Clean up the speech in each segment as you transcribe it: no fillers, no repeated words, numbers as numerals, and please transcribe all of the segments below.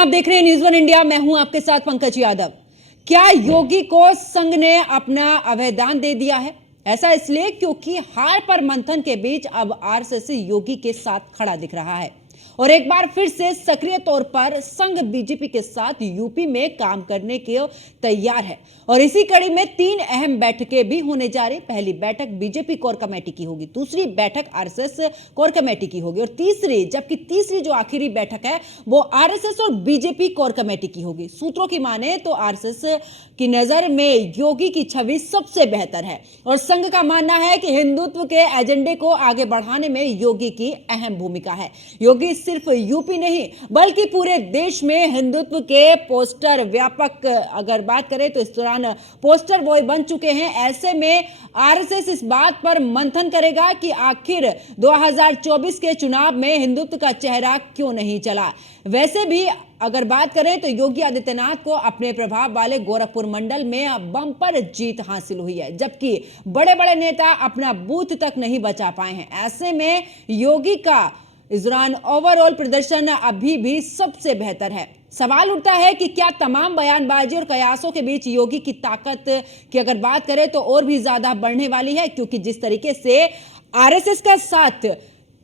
आप देख रहे हैं न्यूज़ वन इंडिया। मैं हूं आपके साथ पंकज यादव। क्या योगी को संघ ने अपना अभयदान दे दिया है? ऐसा इसलिए क्योंकि हार पर मंथन के बीच अब आरएसएस योगी के साथ खड़ा दिख रहा है और एक बार फिर से सक्रिय तौर पर संघ बीजेपी के साथ यूपी में काम करने के तैयार है। और इसी कड़ी में 3 अहम बैठकें भी होने जा रही। पहली बैठक बीजेपी कोर कमेटी की होगी, दूसरी बैठक आरएसएस कोर कमेटी की होगी और तीसरी जो आखिरी बैठक है वो आरएसएस और बीजेपी कोर कमेटी की होगी। सूत्रों की माने तो आरएसएस की नजर में योगी की छवि सबसे बेहतर है और संघ का मानना है कि हिंदुत्व के एजेंडे को आगे बढ़ाने में योगी की अहम भूमिका है। योगी सिर्फ यूपी नहीं बल्कि पूरे देश में हिंदुत्व के पोस्टर व्यापक अगर बात करें तो इस दौरान पोस्टर बॉय बन चुके हैं। ऐसे में आरएसएस इस बात पर मंथन करेगा कि आखिर 2024 के चुनाव में हिंदुत्व का चेहरा क्यों नहीं चला। वैसे भी अगर बात करें तो योगी आदित्यनाथ को अपने प्रभाव वाले गोरखपुर मंडल में बम्पर जीत हासिल हुई है, जबकि बड़े बड़े नेता अपना बूथ तक नहीं बचा पाए हैं। ऐसे में योगी का इस दौरान ओवरऑल प्रदर्शन अभी भी सबसे बेहतर है। सवाल उठता है कि क्या तमाम बयानबाजी और कयासों के बीच योगी की ताकत की अगर बात करें तो और भी ज्यादा बढ़ने वाली है, क्योंकि जिस तरीके से आरएसएस का साथ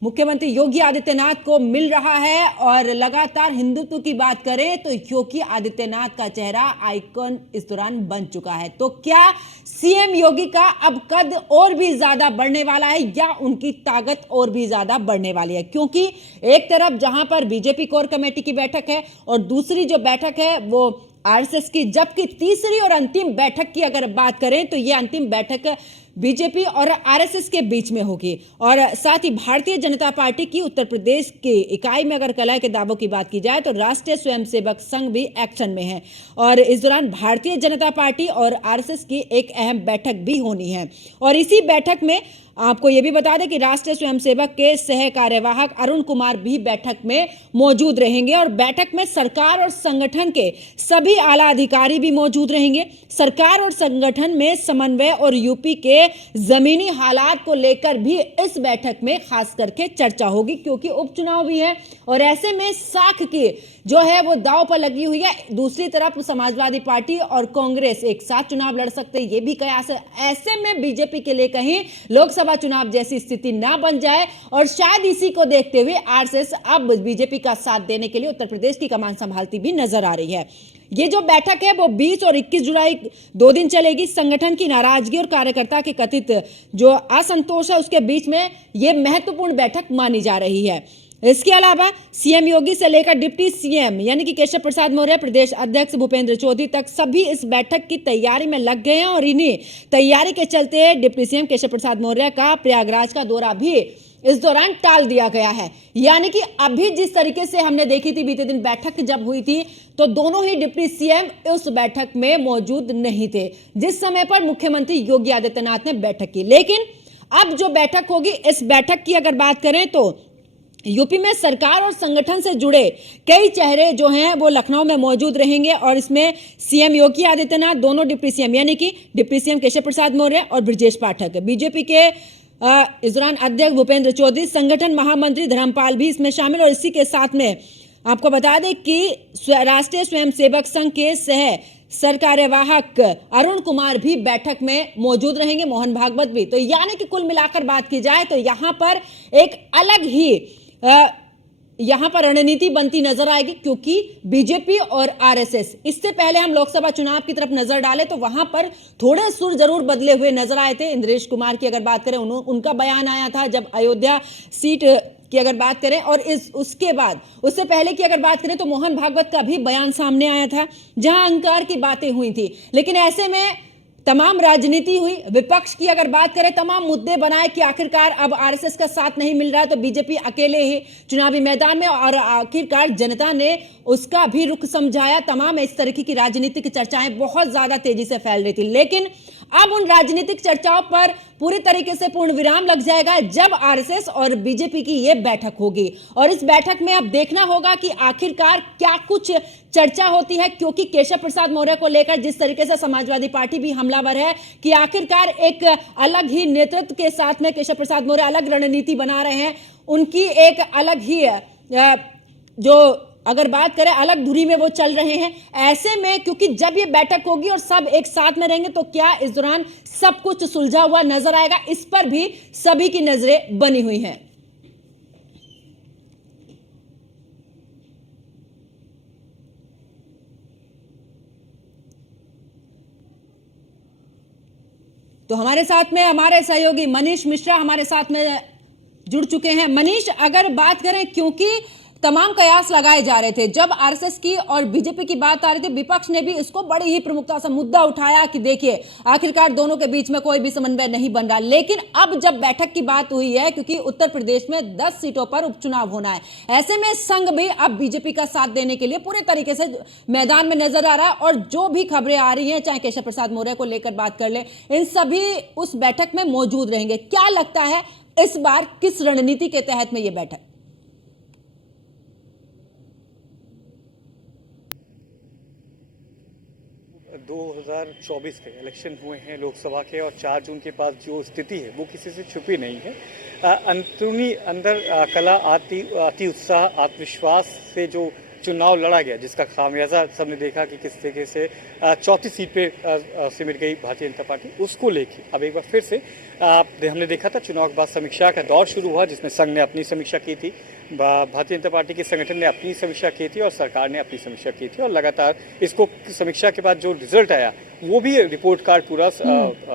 मुख्यमंत्री योगी आदित्यनाथ को मिल रहा है और लगातार हिंदुत्व की बात करें तो योगी आदित्यनाथ का चेहरा आइकॉन इस दौरान बन चुका है। तो क्या सीएम योगी का अब कद और भी ज्यादा बढ़ने वाला है या उनकी ताकत और भी ज्यादा बढ़ने वाली है? क्योंकि एक तरफ जहां पर बीजेपी कोर कमेटी की बैठक है और दूसरी जो बैठक है वो आरएसएस की, जबकि तीसरी और अंतिम बैठक की अगर बात करें तो यह अंतिम बैठक बीजेपी और आरएसएस के बीच में होगी। और साथ ही भारतीय जनता पार्टी की उत्तर प्रदेश की इकाई में अगर कलह के दावों की बात की जाए तो राष्ट्रीय स्वयंसेवक संघ भी एक्शन में है और इस दौरान भारतीय जनता पार्टी और आरएसएस की एक अहम बैठक भी होनी है। और इसी बैठक में आपको यह भी बता दें कि राष्ट्रीय स्वयंसेवक के सह कार्यवाहक अरुण कुमार भी बैठक में मौजूद रहेंगे और बैठक में सरकार और संगठन के सभी आला अधिकारी भी मौजूद रहेंगे। सरकार और संगठन में समन्वय और यूपी के जमीनी हालात को लेकर भी इस बैठक में खास करके चर्चा होगी, क्योंकि उपचुनाव भी है और ऐसे में साख की जो है वो दांव पर लगी हुई है। दूसरी तरफ समाजवादी पार्टी और कांग्रेस एक साथ चुनाव लड़ सकते हैं, ये भी कयास है। ऐसे में बीजेपी के लिए कहीं लोकसभा चुनाव जैसी स्थिति ना बन जाए और शायद इसी को देखते हुए आरएसएस अब बीजेपी का साथ देने के लिए उत्तर प्रदेश की कमान संभालती भी नजर आ रही है। ये जो बैठक है वो 20 और 21 जुलाई 2 दिन चलेगी। संगठन की नाराजगी और कार्यकर्ता के कथित जो असंतोष है उसके बीच में ये महत्वपूर्ण बैठक मानी जा रही है। इसके अलावा सीएम योगी से लेकर डिप्टी सीएम यानी कि केशव प्रसाद मौर्य, प्रदेश अध्यक्ष भूपेंद्र चौधरी तक सभी इस बैठक की तैयारी में लग गए हैं और इन्हीं तैयारी के चलते डिप्टी सीएम केशव प्रसाद मौर्य का प्रयागराज का दौरा भी इस दौरान टाल दिया गया है। यानी कि अभी जिस तरीके से हमने देखी थी बीते दिन बैठक जब हुई थी तो दोनों ही डिप्टी सीएम उस बैठक में मौजूद नहीं थे जिस समय पर मुख्यमंत्री योगी आदित्यनाथ ने बैठक की। लेकिन अब जो बैठक होगी, इस बैठक की अगर बात करें तो यूपी में सरकार और संगठन से जुड़े कई चेहरे जो हैं वो लखनऊ में मौजूद रहेंगे और इसमें सीएम योगी आदित्यनाथ, दोनों डिप्टी सीएम यानी कि डिप्टी सीएम केशव प्रसाद मौर्य और ब्रजेश पाठक, बीजेपी के इस दौरान अध्यक्ष भूपेंद्र चौधरी, संगठन महामंत्री धर्मपाल भी इसमें शामिल। और इसी के साथ में आपको बता दें कि राष्ट्रीय स्वयंसेवक संघ के सह सरकार्यवाहक अरुण कुमार भी बैठक में मौजूद रहेंगे, मोहन भागवत भी। तो यानी कि कुल मिलाकर बात की जाए तो यहां पर एक अलग ही यहां पर रणनीति बनती नजर आएगी, क्योंकि बीजेपी और आरएसएस, इससे पहले हम लोकसभा चुनाव की तरफ नजर डालें तो वहां पर थोड़े सुर जरूर बदले हुए नजर आए थे। इंद्रेश कुमार की अगर बात करें उनका बयान आया था जब अयोध्या सीट की अगर बात करें और उसके बाद उससे पहले की अगर बात करें तो मोहन भागवत का भी बयान सामने आया था जहां अहंकार की बातें हुई थी। लेकिन ऐसे में तमाम राजनीति हुई, विपक्ष की अगर बात करें तमाम मुद्दे बनाए कि आखिरकार अब आरएसएस का साथ नहीं मिल रहा है तो बीजेपी अकेले ही चुनावी मैदान में, और आखिरकार जनता ने उसका भी रुख समझाया। तमाम इस तरीके की राजनीतिक चर्चाएं बहुत ज्यादा तेजी से फैल रही थी। लेकिन अब उन राजनीतिक चर्चाओं पर पूरी तरीके से पूर्ण विराम लग जाएगा जब आरएसएस और बीजेपी की यह बैठक होगी और इस बैठक में अब देखना होगा कि आखिरकार क्या कुछ चर्चा होती है, क्योंकि केशव प्रसाद मौर्य को लेकर जिस तरीके से समाजवादी पार्टी भी हमलावर है कि आखिरकार एक अलग ही नेतृत्व के साथ में केशव प्रसाद मौर्य अलग रणनीति बना रहे हैं, उनकी एक अलग ही जो अगर बात करें अलग धुरी में वो चल रहे हैं। ऐसे में क्योंकि जब ये बैठक होगी और सब एक साथ में रहेंगे तो क्या इस दौरान सब कुछ सुलझा हुआ नजर आएगा, इस पर भी सभी की नजरें बनी हुई हैं। तो हमारे साथ में हमारे सहयोगी मनीष मिश्रा हमारे साथ में जुड़ चुके हैं। मनीष, अगर बात करें, क्योंकि तमाम कयास लगाए जा रहे थे, जब आरएसएस की और बीजेपी की बात आ रही थी, विपक्ष ने भी इसको बड़ी ही प्रमुखता से मुद्दा उठाया कि देखिए आखिरकार दोनों के बीच में कोई भी समन्वय नहीं बन रहा। लेकिन अब जब बैठक की बात हुई है, क्योंकि उत्तर प्रदेश में 10 सीटों पर उपचुनाव होना है, ऐसे में संघ भी अब बीजेपी का साथ देने के लिए पूरे तरीके से मैदान में नजर आ रहा है। और जो भी खबरें आ रही हैं, चाहे केशव प्रसाद मौर्य को लेकर बात कर ले, इन सभी उस बैठक में मौजूद रहेंगे। क्या लगता है इस बार किस रणनीति के तहत में यह बैठक? 2024 के इलेक्शन हुए हैं लोकसभा के, और 4 जून के बाद जो स्थिति है वो किसी से छुपी नहीं है। अंदरूनी अंदर कला अति उत्साह आत्मविश्वास से जो चुनाव लड़ा गया, जिसका खामियाजा सबने देखा कि किस तरीके से 34 सीट पे सिमट गई भारतीय जनता पार्टी, उसको लेके अब एक बार फिर से हमने देखा था चुनाव के बाद समीक्षा का दौर शुरू हुआ, जिसमें संघ ने अपनी समीक्षा की थी, भारतीय जनता पार्टी के संगठन ने अपनी समीक्षा की थी और सरकार ने अपनी समीक्षा की थी। और लगातार इसको समीक्षा के बाद जो रिजल्ट आया वो भी रिपोर्ट कार्ड पूरा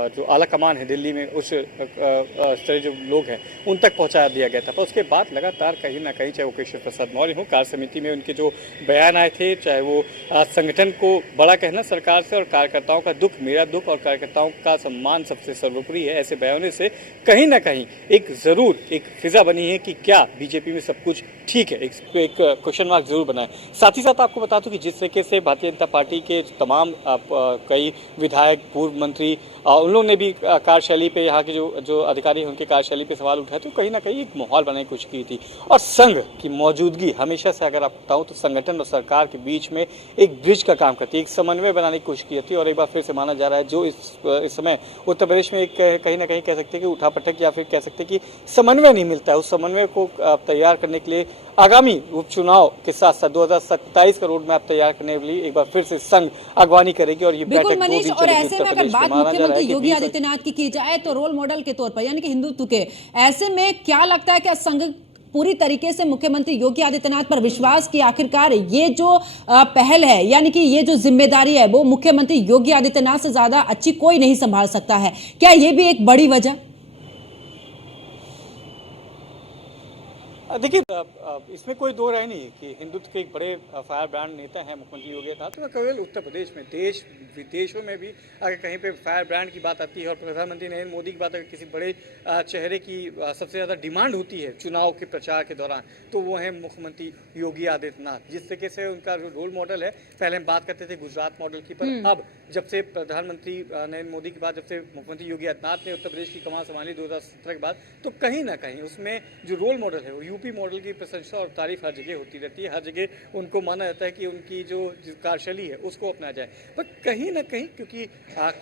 जो आला कमान है दिल्ली में, उस तरह जो लोग हैं उन तक पहुंचा दिया गया था। पर उसके बाद लगातार कहीं ना कहीं, चाहे वो केशव प्रसाद मौर्य हो, कार्य समिति में उनके जो बयान आए थे, चाहे वो संगठन को बड़ा कहना सरकार से और कार्यकर्ताओं का दुख मेरा दुख और कार्यकर्ताओं का सम्मान सबसे सर्वोपरि है, ऐसे बयानों से कहीं ना कहीं एक जरूर एक फिजा बनी है कि क्या बीजेपी में सब कुछ ठीक है, एक क्वेश्चन मार्क जरूर बना है। साथ ही साथ आपको बता दूं कि जिस तरीके से भारतीय जनता पार्टी के तमाम कई विधायक, पूर्व मंत्री, उन लोगों ने भी कार्यशैली पे, यहाँ के जो अधिकारी हैं उनके कार्यशैली पे सवाल उठाए, तो कहीं ना कहीं एक माहौल बनाने की कोशिश की थी। और संघ की मौजूदगी हमेशा से, अगर आप बताऊँ तो संगठन और सरकार के बीच में एक ब्रिज का काम करती है, एक समन्वय बनाने की कोशिश की थी। और एक बार फिर से माना जा रहा है जो इस समय उत्तर प्रदेश में एक कहीं ना कहीं कह सकते हैं कि उठापटक, या फिर कह सकते हैं कि समन्वय नहीं मिलता है, उस समन्वय को तैयार करने के लिए आगामी उपचुनाव के साथ साथ 2027 का रोड मैप तैयार करने के लिए एक बार फिर से संघ अगवानी करेगी। और ये बैठक 2 दिन चलेगी। और ऐसे में अगर बात मुख्यमंत्री योगी आदित्यनाथ की जाए तो रोल मॉडल के तौर पर, यानी कि हिंदुत्व के, ऐसे में क्या लगता है कि संघ पूरी तरीके से मुख्यमंत्री योगी आदित्यनाथ पर विश्वास की आखिरकार ये जो पहल है, यानी कि ये जो जिम्मेदारी है, वो मुख्यमंत्री योगी आदित्यनाथ से ज्यादा अच्छी कोई नहीं संभाल सकता है? क्या ये भी एक बड़ी वजह? देखिए, इसमें कोई दो राय नहीं कि हिंदुत्व के एक बड़े फायर ब्रांड नेता हैं मुख्यमंत्री योगी आदित्यनाथ। तो केवल उत्तर प्रदेश में, देश विदेशों में भी अगर कहीं पे फायर ब्रांड की बात आती है और प्रधानमंत्री नरेंद्र मोदी की बात अगर किसी बड़े चेहरे की सबसे ज़्यादा डिमांड होती है चुनाव के प्रचार के दौरान, तो वो है मुख्यमंत्री योगी आदित्यनाथ। जिस तरीके से उनका जो रोल मॉडल है, पहले हम बात करते थे गुजरात मॉडल की, पर अब जब से प्रधानमंत्री नरेंद्र मोदी के बाद, जब से मुख्यमंत्री योगी आदित्यनाथ ने उत्तर प्रदेश की कमान संभाली 2017 के बाद, तो कहीं ना कहीं उसमें जो रोल मॉडल है वो यूपी मॉडल की प्रशंसा और तारीफ हर जगह होती रहती है। हर जगह उनको माना जाता है कि उनकी जो कार्यशैली है उसको अपनाया जाए। पर कहीं ना कहीं क्योंकि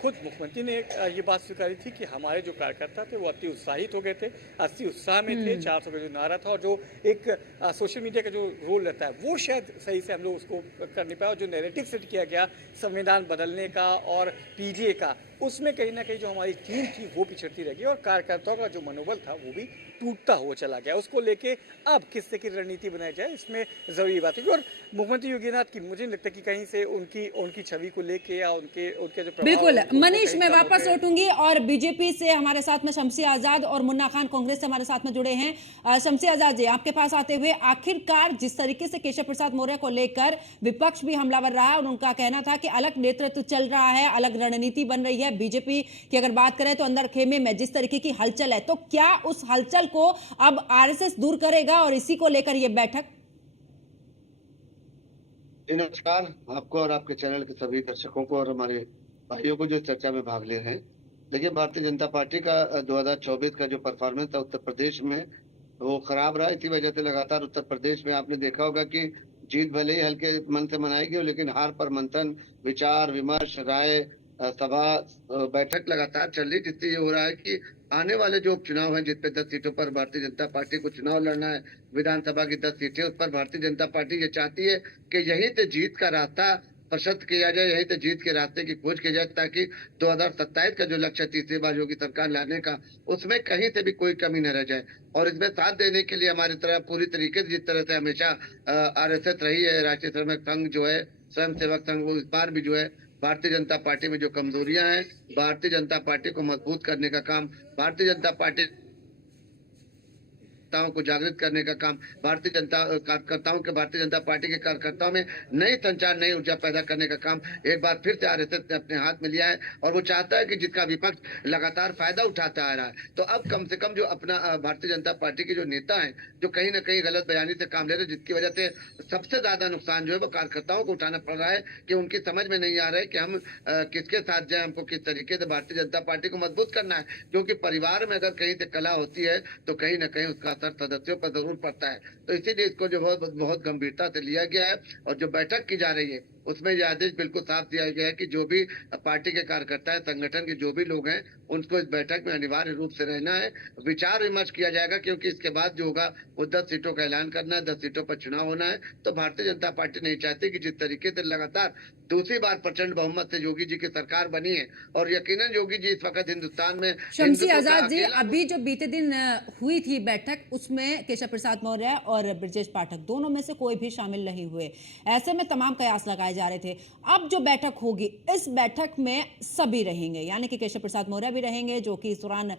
खुद मुख्यमंत्री ने ये बात स्वीकारी थी कि हमारे जो कार्यकर्ता थे वो अति उत्साहित हो गए थे, अति उत्साह में थे, 400 का जो नारा था, और जो एक सोशल मीडिया का जो रोल रहता है वो शायद सही से हम लोग उसको कर नहीं पाए। और जो नैरेटिव सेट किया गया संविधान बदलने का और पीजीए का, उसमें कहीं ना कहीं जो हमारी टीम थी वो पिछड़ती रह गई और कार्यकर्ताओं का जो मनोबल था वो भी टूटता हुआ चला गया। उसको लेके अब किस तरह की रणनीति बनाई जाए, इसमें जरूरी बात है। और मुख्यमंत्री योगी आदित्यनाथ की मुझे नहीं लगता कि कहीं से उनकी छवि को लेके या उनके जो बिल्कुल। मनीष, मैं वापस लौटूंगी और बीजेपी से हमारे साथ में शमसी आजाद और मुन्ना खान कांग्रेस से हमारे साथ में जुड़े हैं। शमसी आजाद जी, आपके पास आते हुए, आखिरकार जिस तरीके से केशव प्रसाद मौर्य को लेकर विपक्ष भी हमलावर रहा और उनका कहना था कि अलग नेतृत्व चल रहा है, अलग रणनीति बन रही है, बीजेपी की अगर बात करें तो अंदर खेमे में जिस तरीके की हलचल है, तो क्या उस हलचल को अब आरएसएस दूर करेगा और इसी को लेकर यह बैठक? नमस्कार आपको और आपके चैनल के सभी दर्शकों को और हमारे भाइयों को जो चर्चा में भाग ले रहे हैं। देखिए, भारतीय जनता पार्टी का 2024 का जो परफॉर्मेंस था उत्तर प्रदेश में वो खराब रहा। इसी वजह से लगातार उत्तर प्रदेश में आपने देखा होगा कि जीत भले ही हल्के मन से मनाई गई, लेकिन हार पर मंथन, विचार विमर्श, राय सभा बैठक लगातार चल रही, जिससे ये हो रहा है कि आने वाले जो उपचुनाव हैं, जिसपे 10 सीटों पर भारतीय जनता पार्टी को चुनाव लड़ना है, विधानसभा की 10 सीटें, उस पर भारतीय जनता पार्टी ये चाहती है कि यहीं से जीत का रास्ता प्रशस्त किया जाए, यहीं से जीत के रास्ते की खोज की जाए, ताकि 2027 का जो लक्ष्य है तीसरी बार योगी सरकार लाने का, उसमें कहीं से भी कोई कमी न रह जाए। और इसमें साथ देने के लिए हमारी तरफ पूरी तरीके से, जिस तरह से हमेशा आरएसएस रही है, राष्ट्रीय श्रमिक संघ जो है, स्वयं सेवक संघ, वो इस बार भी जो है भारतीय जनता पार्टी में जो कमजोरियां हैं, भारतीय जनता पार्टी को मजबूत करने का काम, भारतीय जनता पार्टी को जागृत करने का काम, भारतीय जनता कार्यकर्ताओं के, भारतीय जनता पार्टी के कार्यकर्ताओं में नई संचार, नई ऊर्जा पैदा करने का काम एक बार फिर से आरएसएस ने अपने हाथ में लिया है। और वो चाहता है कि जिसका विपक्ष लगातार फायदा उठाता आ रहा है, तो अब कम से कम जो अपना भारतीय जनता पार्टी के जो नेता हैं, जो कहीं ना कहीं गलत बयानी से काम ले रहे हैं, जिसकी वजह से सबसे ज्यादा नुकसान जो है वो कार्यकर्ताओं को उठाना पड़ रहा है, कि उनकी समझ में नहीं आ रहा है कि हम किसके साथ जाए, हमको किस तरीके से भारतीय जनता पार्टी को मजबूत करना है। क्योंकि परिवार में अगर कहीं से कला होती है तो कहीं ना कहीं उसका असर सदस्यों पर जरूर पड़ता है। तो इसीलिए इसको जो बहुत गंभीरता से लिया गया है। और जो बैठक की जा रही है उसमें यह आदेश बिल्कुल साफ दिया गया है कि जो भी पार्टी के कार्यकर्ता है, संगठन के जो भी लोग हैं, उनको इस बैठक में अनिवार्य रूप से रहना है, विचार विमर्श किया जाएगा। क्योंकि इसके बाद जो होगा वो 10 सीटों का ऐलान करना है, 10 सीटों पर चुनाव होना है। तो भारतीय जनता पार्टी नहीं चाहती कि जिस तरीके से लगातार दूसरी बार प्रचंड बहुमत से योगी जी की सरकार बनी है, और यकीनन योगी जी इस वक्त हिंदुस्तान में शमसी आजाद जी, अभी जो बीते दिन हुई थी बैठक, उसमें केशव प्रसाद मौर्य और ब्रजेश पाठक दोनों में से कोई भी शामिल नहीं हुए। ऐसे में तमाम कयास लगाए जा रहे थे। अब जो बैठक होगी, इस बैठक में सभी रहेंगे, यानी कि केशव प्रसाद मौर्य भी रहेंगे जो कि इस दौरान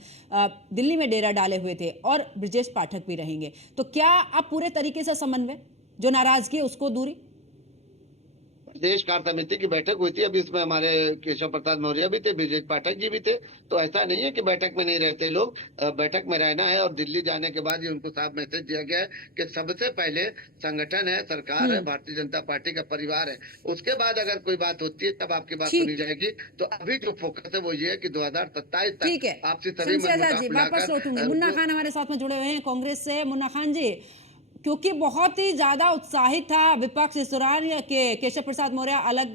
दिल्ली में डेरा डाले हुए थे, और ब्रजेश पाठक भी रहेंगे। तो क्या अब पूरे तरीके से समन्वय, जो नाराजगी है उसको दूरी? प्रदेश कार्य समिति की बैठक हुई थी, अभी इसमें हमारे केशव प्रसाद मौर्य भी थे, ब्रजेश पाठक जी भी थे। तो ऐसा नहीं है कि बैठक में नहीं रहते लोग, बैठक में रहना है। और दिल्ली जाने के बाद ही उनको साफ मैसेज दिया गया है कि सबसे पहले संगठन है, सरकार है, भारतीय जनता पार्टी का परिवार है, उसके बाद अगर कोई बात होती है तब आपकी बात सुनी जाएगी। तो अभी जो फोकस है वो ये है कि 2027 तक आपसी सभी जी, वापस लौटूंगी। मुन्ना खान हमारे साथ में जुड़े हुए हैं कांग्रेस से। मुन्ना खान जी, क्योंकि बहुत ही ज्यादा उत्साहित था विपक्ष इस दौरान के केशव प्रसाद मौर्य अलग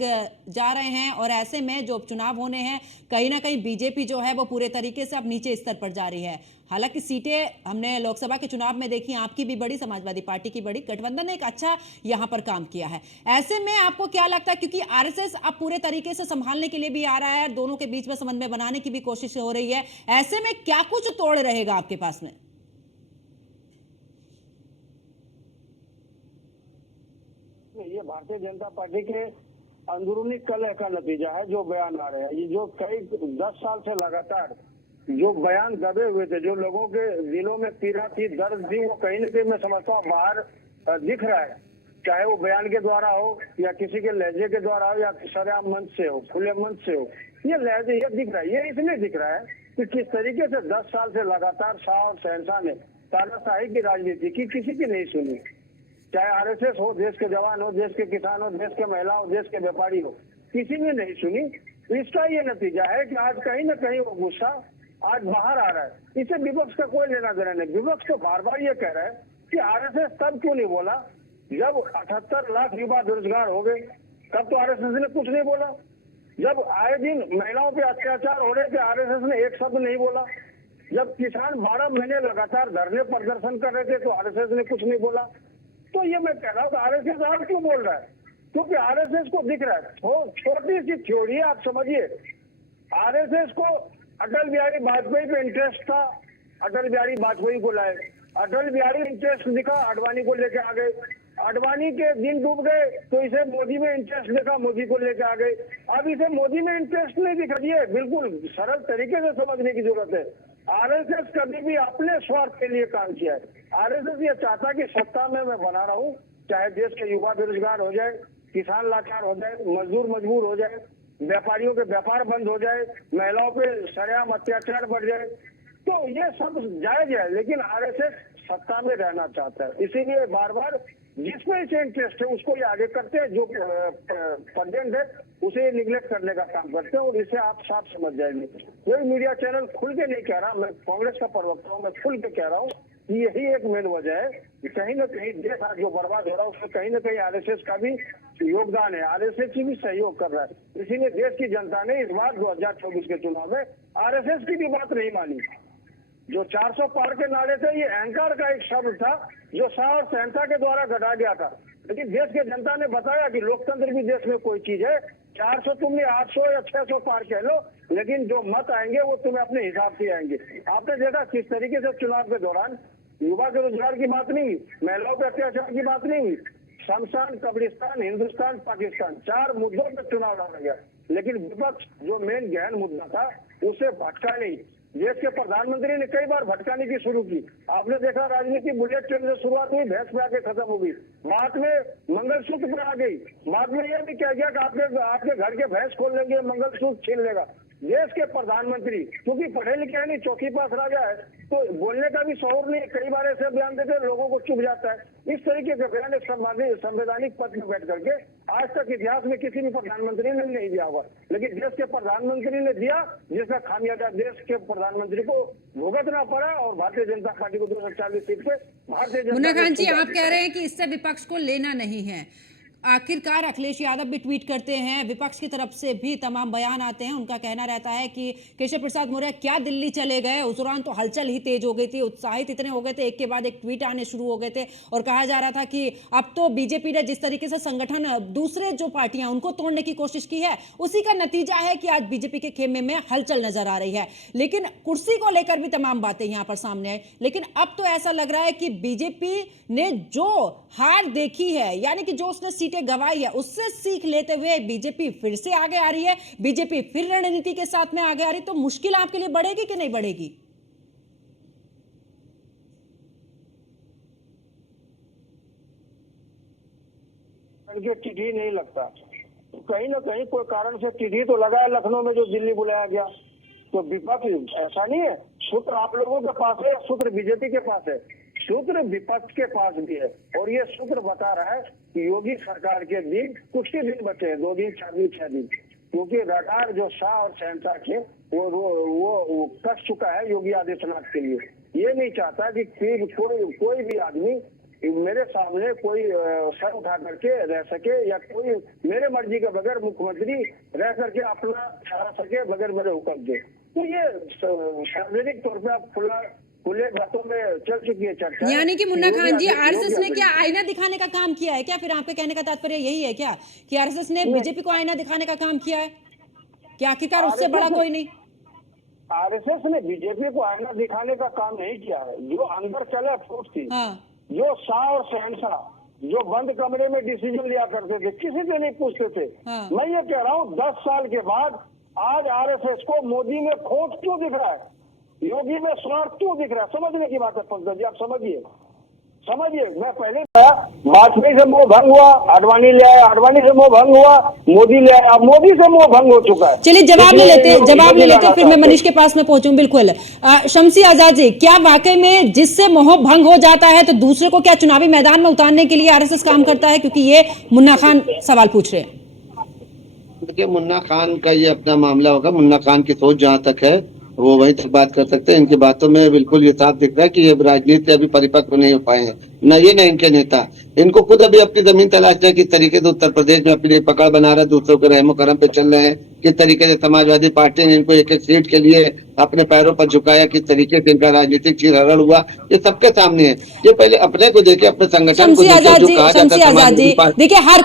जा रहे हैं, और ऐसे में जो उपचुनाव होने हैं, कहीं ना कहीं बीजेपी जो है वो पूरे तरीके से अब नीचे स्तर पर जा रही है। हालांकि सीटें हमने लोकसभा के चुनाव में देखी, आपकी भी बड़ी, समाजवादी पार्टी की बड़ी, गठबंधन ने एक अच्छा यहां पर काम किया है। ऐसे में आपको क्या लगता है, क्योंकि आरएसएस अब पूरे तरीके से संभालने के लिए भी आ रहा है, दोनों के बीच में समन्वय बनाने की भी कोशिश हो रही है, ऐसे में क्या कुछ तोड़ रहेगा आपके पास में? ये भारतीय जनता पार्टी के अंदरूनी कलह का नतीजा है जो बयान आ रहे हैं। ये जो कई 10 साल से लगातार जो बयान दबे हुए थे, जो लोगों के दिलों में पीड़ा थी, दर्द थी, वो कहीं न कहीं मैं समझता हूँ बाहर दिख रहा है। चाहे वो बयान के द्वारा हो, या किसी के लहजे के द्वारा हो, या सरेआम मंच से हो, खुले मंच से हो, ये लहजे ये दिख रहा है। ये इसलिए दिख रहा है कि किस तरीके से 10 साल से लगातार शाह और शहनशाह ने तानाशाही की राजनीति की, किसी की नहीं सुनी। चाहे आरएसएस हो, देश के जवान हो, देश के किसान हो, देश के महिला हो, देश के व्यापारी हो, किसी ने नहीं सुनी। इसका ये नतीजा है कि आज कहीं ना कहीं वो गुस्सा आज बाहर आ रहा है। इसे विपक्ष का कोई लेना देना नहीं। विपक्ष तो बार बार ये कह रहा है कि आरएसएस तब क्यों नहीं बोला जब 78 लाख युवा बेरोजगार हो गए, तब तो आरएसएस ने कुछ नहीं बोला। जब आए दिन महिलाओं पे अत्याचार हो रहे थे, आरएसएस ने एक शब्द नहीं बोला। जब किसान 12 महीने लगातार धरने प्रदर्शन कर रहे थे तो आरएसएस ने कुछ नहीं बोला। तो ये मैं कह रहा हूँ आरएसएस आज क्यों बोल रहा है? क्योंकि आरएसएस को दिख रहा है, छोटी सी थ्योरी आप समझिए, आरएसएस को अटल बिहारी वाजपेयी पे इंटरेस्ट था, अटल बिहारी वाजपेयी को लाए। अटल बिहारी इंटरेस्ट दिखा, आडवाणी को लेके आ गए। आडवाणी के दिन डूब गए तो इसे मोदी में इंटरेस्ट देखा, मोदी को लेके आ गए। अब इसे मोदी में इंटरेस्ट नहीं दिख रही है। बिल्कुल सरल तरीके से समझने की जरूरत है। आरएसएस कभी भी अपने स्वार्थ के लिए काम किया है। आरएसएस ये चाहता कि सत्ता में मैं बना रहूं, चाहे देश के युवा बेरोजगार हो जाए, किसान लाचार हो जाए, मजदूर मजबूर हो जाए, व्यापारियों के व्यापार बंद हो जाए, महिलाओं पे सरेआम अत्याचार बढ़ जाए, तो ये सब जायज है। लेकिन आरएसएस सत्ता में रहना चाहता है, इसीलिए बार बार जिसमें इसे इंटरेस्ट है उसको ये आगे करते हैं, जो प्रेजेंट है उसे निगलेक्ट करने का काम करते हैं। और इसे आप साफ समझ जाएंगे। कोई मीडिया चैनल खुल के नहीं कह रहा, मैं कांग्रेस का प्रवक्ता हूँ, मैं खुल के कह रहा हूँ यही एक मेन वजह है कि कहीं ना कहीं देश आज जो बर्बाद हो रहा है उसमें कहीं ना कहीं आरएसएस का भी योगदान है, आरएसएस की भी सहयोग कर रहा है। इसीलिए देश की जनता ने इस बार 2024 के चुनाव में आरएसएस की भी बात नहीं मानी। जो 400 पार के नारे थे, ये अहंकार का एक शब्द था जो शाह और सहनता के द्वारा गढ़ा गया था। लेकिन देश के जनता ने बताया कि लोकतंत्र भी देश में कोई चीज है। 400 तुमने 800 या 600 पार कह लो, लेकिन जो मत आएंगे वो तुम्हें अपने हिसाब से आएंगे। आपने देखा किस तरीके से चुनाव के दौरान युवा के रोजगार की बात नहीं हुई, महिलाओं पे अत्याचार की बात नहीं हुई, शमशान, कब्रिस्तान, हिंदुस्तान, पाकिस्तान, 4 मुद्दों पर चुनाव लड़ा गया। लेकिन विपक्ष जो मेन गहन मुद्दा था उसे भटका नहीं। देश के प्रधानमंत्री ने कई बार भटकाने की शुरू की। आपने देखा राजनीति बुलेट ट्रेन से शुरुआत हुई, भैंस पे आके खत्म हो गई, बाद में मंगलसूत्र पर आ गई, बाद में यह भी कह गया कि आपके घर के भैंस खोल लेंगे, मंगलसूत्र छीन लेगा। देश के प्रधानमंत्री क्योंकि पढ़े लिखे नहीं, चौकी पास राजा है, तो बोलने का भी शौर नहीं। कई बार ऐसे बयान देते लोगों को चुभ जाता है। इस तरीके के बयान एक संवैधानिक पद में बैठ करके आज तक इतिहास में किसी भी प्रधानमंत्री ने नहीं दिया हुआ, लेकिन देश के प्रधानमंत्री ने दिया, जिसका खामियाजा देश के प्रधानमंत्री को भुगतना पड़ा और भारतीय जनता पार्टी को 240 सीट पे भारतीय जनता। मुन्ना खान जी, आप कह रहे हैं कि इससे विपक्ष को लेना नहीं है। आखिरकार अखिलेश यादव भी ट्वीट करते हैं, विपक्ष की तरफ से भी तमाम बयान आते हैं। उनका कहना रहता है कि केशव प्रसाद मौर्य क्या दिल्ली चले गए, उस दौरान तो हलचल ही तेज हो गई थी, उत्साहित इतने हो गए थे, एक के बाद एक ट्वीट आने शुरू हो गए थे और कहा जा रहा था कि अब तो बीजेपी ने जिस तरीके से संगठन दूसरे जो पार्टियां उनको तोड़ने की कोशिश की है, उसी का नतीजा है कि आज बीजेपी के खेमे में हलचल नजर आ रही है। लेकिन कुर्सी को लेकर भी तमाम बातें यहां पर सामने आई। लेकिन अब तो ऐसा लग रहा है कि बीजेपी ने जो हार देखी है, यानी कि जो उसने सीटें गंवाई है, उससे सीख लेते हुए बीजेपी फिर से आगे आ रही है, बीजेपी फिर रणनीति के साथ में आगे आ रही है। तो मुश्किल आपके लिए बढ़ेगी कि नहीं बढ़ेगी? टिड्डी नहीं लगता, कहीं ना कहीं कोई कारण से टिड्डी तो लगा है लखनऊ में जो दिल्ली बुलाया गया। तो विपक्ष ऐसा नहीं है, सूत्र आप लोगों के पास है, सूत्र बीजेपी के पास है, सूत्र विपक्ष के पास भी है। और ये सूत्र बता रहा है कि योगी सरकार के दिन कुछ ही दिन बचे हैं, 2 दिन, 4 दिन, 6 दिन, क्योंकि रडार जो शाह और सहनता के वो कस चुका है योगी आदित्यनाथ के लिए। ये नहीं चाहता कि कोई भी आदमी मेरे सामने कोई सर उठा करके रह सके या कोई मेरे मर्जी के बगैर मुख्यमंत्री रह करके अपना चला सके बगैर मेरे हुक्म दे। तो ये सार्वजनिक तौर पर खुले बातों में चल चुकी है चर्चा। यानी कि मुन्ना खान जी, आरएसएस ने क्या आईना दिखाने का काम किया है क्या? फिर आपके कहने का तात्पर्य यही है क्या कि आरएसएस ने बीजेपी को आईना दिखाने का काम किया है कि आखिरकार उससे बड़ा कोई नहीं? आरएसएस ने बीजेपी को आईना दिखाने का काम नहीं किया है। जो अंदर चले फूट थी, जो शाह और शहनशाह जो बंद कमरे में डिसीजन लिया करते थे, किसी से नहीं पूछते थे। मैं ये कह रहा हूँ 10 साल के बाद आज आरएसएस को मोदी में खोट क्यों दिख रहा है, योगी में स्वार्थ क्यों दिख रहा है? समझने की बात है पंकज जी, आप समझिए। मैं पहले वाजपेयी से मोह भंग हुआ, आडवाणी ले आया, आडवाणी से मोह भंग हुआ, मोदी ले आया, अब मोदी से मोह भंग हो चुका है। चलिए जवाब ले लेते फिर मैं मनीष के पास में पहुंचूं। बिल्कुल शमसी आजाद जी, क्या वाकई में जिससे मोह भंग हो जाता है तो दूसरे को क्या चुनावी मैदान में उतारने के लिए आरएसएस काम करता है? क्योंकि ये मुन्ना खान सवाल पूछ रहे हैं। देखिए, मुन्ना खान का ये अपना मामला होगा। मुन्ना खान की सोच जहाँ तक है वो वहीं तक बात कर सकते हैं। इनकी बातों में बिल्कुल ये साफ दिख रहा है कि ये राजनीति अभी परिपक्व नहीं हो पाए हैं, न ये न इनके नेता। इनको खुद अभी अपनी जमीन तलाशना है, किस तरीके से उत्तर प्रदेश में अपनी पकड़ बना रहा है, दूसरों के रहमो करम पे चल रहे हैं, किस तरीके से समाजवादी पार्टी ने इनको एक सीट के लिए अपने पैरों पर झुकाया, किस तरीके से इनका राजनीतिक चीरहरण हुआ, ये सबके सामने है। ये पहले अपने को देखे, अपने संगठन को देखे। देखिए हर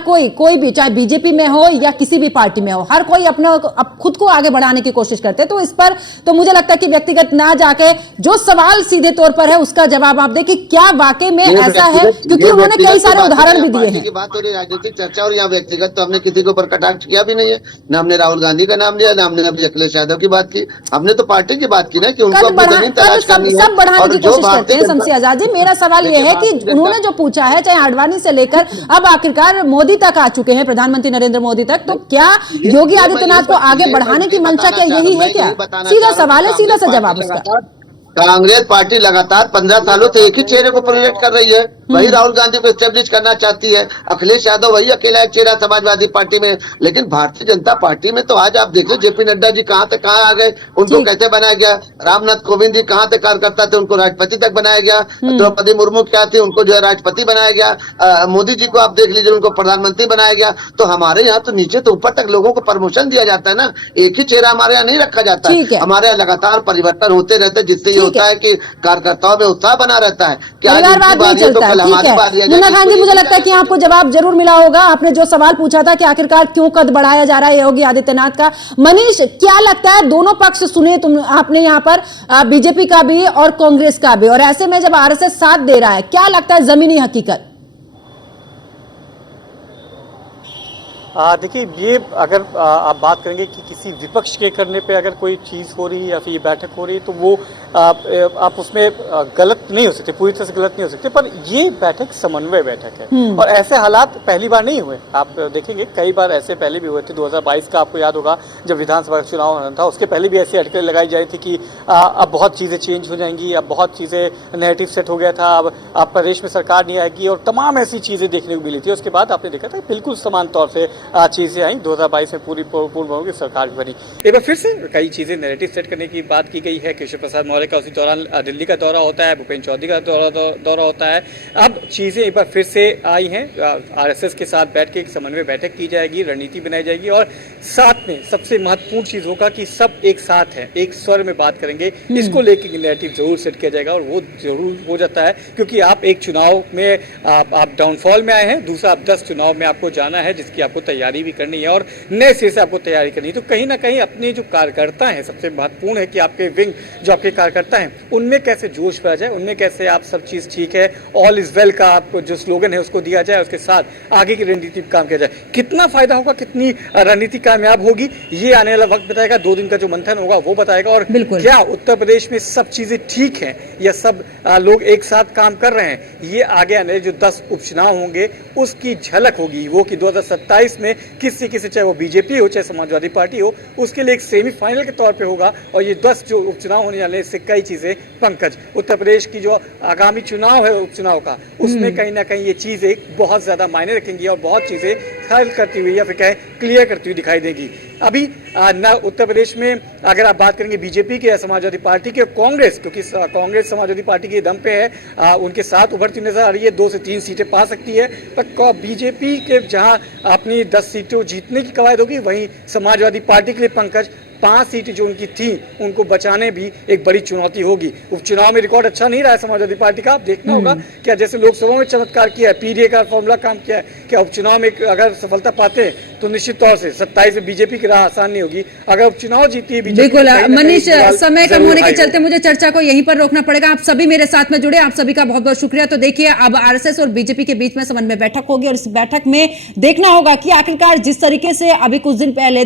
कोई भी, चाहे बीजेपी में हो या किसी भी पार्टी में हो, हर कोई अपने खुद को आगे बढ़ाने की कोशिश करते हैं। तो इस पर तो मुझे लगता है कि व्यक्तिगत ना जाके जो सवाल सीधे तौर पर है उसका जवाब आप दें कि क्या वाकई में ऐसा है, क्योंकि उन्होंने कई सारे उदाहरण भी दिए हैं। बात हो रही राजनीतिक चर्चा और यहाँ व्यक्तिगत तो हमने किसी के ऊपर कटाक्ष किया भी नहीं है, ना हमने राहुल गांधी का नाम लिया, ना हमने अभी अखिलेश यादव की बात की, हमने तो पार्टी की बात की ना कि उनको अपनी जमीन तलाश करनी है। सब बढ़ाने की कोशिश करते हैं। शमसी आजाद जी, मेरा सवाल यह है कि उन्होंने जो पूछा है, चाहे आडवाणी से लेकर अब आखिरकार मोदी तक आ चुके हैं, प्रधानमंत्री नरेंद्र मोदी तक, तो क्या योगी आदित्यनाथ को आगे बढ़ाने की मंशा क्या यही है क्या? सीधा सवाल है, सीधा सा जवाब उसका। कांग्रेस पार्टी लगातार 15 सालों से एक ही चेहरे को प्रोजेक्ट कर रही है। वही राहुल गांधी को एस्टेब्लिश करना चाहती है, अखिलेश यादव वही अकेला एक चेहरा समाजवादी पार्टी में। लेकिन भारतीय जनता पार्टी में तो आज आप देख लो जेपी नड्डा जी कहां से कहां आ गए, उनको कैसे बनाया गया। रामनाथ कोविंद जी कहां से कार्यकर्ता थे, उनको राष्ट्रपति तक बनाया गया। द्रौपदी मुर्मू क्या थी, उनको जो है राष्ट्रपति बनाया गया। मोदी जी को आप देख लीजिए, उनको प्रधानमंत्री बनाया गया। तो हमारे यहाँ तो नीचे तो ऊपर तक लोगों को प्रमोशन दिया जाता है ना, एक ही चेहरा हमारे यहाँ नहीं रखा जाता है। हमारे यहाँ लगातार परिवर्तन होते रहते हैं, जिससे ये होता है कि कार्यकर्ताओं में उत्साह बना रहता है कि आज इनकी बारी है तो कल हमारी बारी है। मुन्ना खान जी, मुझे लगता है कि आपको जवाब जरूर मिला होगा। आपने जो सवाल पूछा था कि आखिरकार क्यों कद बढ़ाया जा रहा है योगी आदित्यनाथ का। मनीष, क्या लगता है, दोनों पक्ष सुने आपने यहाँ पर, बीजेपी का भी और कांग्रेस का भी, और ऐसे में जब आरएसएस साथ दे रहा है, क्या लगता है जमीनी हकीकत? देखिए, ये अगर आप बात करेंगे कि किसी विपक्ष के करने पे अगर कोई चीज़ हो रही है या फिर ये बैठक हो रही है तो वो आप उसमें गलत नहीं हो सकते, पूरी तरह से गलत नहीं हो सकते। पर ये बैठक समन्वय बैठक है और ऐसे हालात पहली बार नहीं हुए। आप देखेंगे कई बार ऐसे पहले भी हुए थे। 2022 का आपको याद होगा जब विधानसभा का चुनाव होना था, उसके पहले भी ऐसी अटकलें लगाई जा रही थी कि अब बहुत चीज़ें चेंज हो जाएंगी, अब बहुत चीज़ें नेगेटिव सेट हो गया था, अब प्रदेश में सरकार नहीं आएगी और तमाम ऐसी चीज़ें देखने को मिली थी। उसके बाद आपने देखा था बिल्कुल समान तौर से चीज़ें आई। 2022 में पूरी पूर्ण की सरकार भी बनी। एक बार फिर से कई चीज़ें नैरेटिव सेट करने की बात की गई है। केशव प्रसाद मौर्य का उसी दौरान दिल्ली का दौरा होता है, भूपेन्द्र चौधरी का दौरा होता है। अब चीज़ें एक बार फिर से आई हैं। आरएसएस के साथ बैठ के एक समन्वय बैठक की जाएगी, रणनीति बनाई जाएगी और साथ में सबसे महत्वपूर्ण चीज़ होगा कि सब एक साथ हैं, एक स्वर में बात करेंगे। इसको लेकर नैरेटिव जरूर सेट किया जाएगा और वो जरूर हो जाता है, क्योंकि आप एक चुनाव में आप डाउनफॉल में आए हैं, दूसरा आप 10 चुनाव में आपको जाना है, जिसकी आपको तैयारी भी करनी है और नए सिरे से आपको तैयारी करनी है। तो कहीं ना कहीं अपने जो कार्यकर्ता हैं, सबसे महत्वपूर्ण है कि आपके विंग जो आपके कार्यकर्ता हैं उनमें कैसे जोश भरा जाए, उनमें कैसे आप सब चीज़ ठीक है, ऑल इज वेल का आपको जो स्लोगन है उसको दिया जाए, उसके साथ आगे की रणनीति पर काम किया जाए। कितना फायदा होगा, कितनी रणनीति कामयाब होगी, ये आने वाला वक्त बताएगा। 2 दिन का जो मंथन होगा वो बताएगा। और क्या उत्तर प्रदेश में सब चीजें ठीक हैं या सब लोग एक साथ काम कर रहे हैं, ये आगे आने जो 10 उपचुनाव होंगे उसकी झलक होगी। वो कि 2027 में किसी चाहे वो बीजेपी हो चाहे समाजवादी पार्टी हो, उसके लिए एक सेमीफाइनल के तौर पे होगा। और ये 10 जो उपचुनाव होने वाले, इससे कई चीजें, पंकज, उत्तर प्रदेश की जो आगामी चुनाव है उपचुनाव का, उसमें कहीं ना कहीं ये चीजें बहुत ज्यादा मायने रखेंगी और बहुत चीजें हल करती हुई या फिर कहें क्लियर करती हुई दिखाई देगी। अभी न उत्तर प्रदेश में अगर आप बात करेंगे बीजेपी के या समाजवादी पार्टी के, कांग्रेस, क्योंकि कांग्रेस समाजवादी पार्टी के दम पे है, उनके साथ उभरती नजर आ रही है, 2 से 3 सीटें पा सकती है। पर बीजेपी के जहां अपनी 10 सीटों जीतने की कवायद होगी, वहीं समाजवादी पार्टी के लिए, पंकज, 5 सीटें जो उनकी थी उनको बचाने भी एक बड़ी चुनौती होगी। उपचुनाव में रिकॉर्ड अच्छा नहीं रहा है समाजवादी पार्टी का। आप देखना होगा क्या जैसे लोकसभा में चमत्कार किया है, पीडीए का फॉर्मूला काम किया है, क्या उपचुनाव में अगर सफलता पाते हैं तो निश्चित तौर से 27 में बीजेपी की राह आसान नहीं होगी। अगर उपचुनाव जीती है बीजेपी, बिल्कुल। मनीष, समय कम होने के चलते मुझे चर्चा को यहीं पर रोकना पड़ेगा। आप सभी मेरे साथ में जुड़े, आप सभी का बहुत बहुत शुक्रिया। तो देखिए, अब आरएसएस और बीजेपी के बीच में समन्वय बैठक होगी और इस बैठक में देखना होगा कि आखिरकार जिस तरीके से अभी कुछ दिन पहले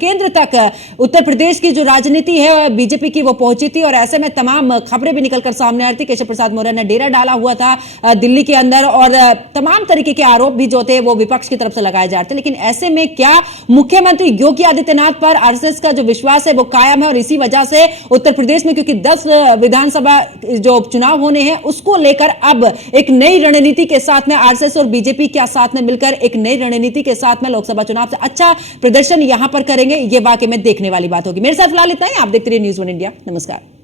केंद्र तक उत्तर प्रदेश की जो राजनीति है बीजेपी की वो पहुंची थी और ऐसे में तमाम खबरें भी निकलकर सामने आ रही थी। केशव प्रसाद मौर्य ने डेरा डाला हुआ था दिल्ली के अंदर और तमाम तरीके के आरोप भी जो थे वो विपक्ष की तरफ से लगाए जा रहे थे। लेकिन ऐसे में क्या मुख्यमंत्री योगी आदित्यनाथ पर आरएसएस का जो विश्वास है वो कायम है और इसी वजह से उत्तर प्रदेश में, क्योंकि 10 विधानसभा जो उपचुनाव होने हैं उसको लेकर अब एक नई रणनीति के साथ में आरएसएस और बीजेपी के साथ में मिलकर एक नई रणनीति के साथ में लोकसभा चुनाव से अच्छा प्रदर्शन यहां पर करेंगे, ये वाकई में देखने वाली बात होगी। मेरे साथ फिलहाल इतना ही। आप देखते रहिए न्यूज़ 1 इंडिया। नमस्कार।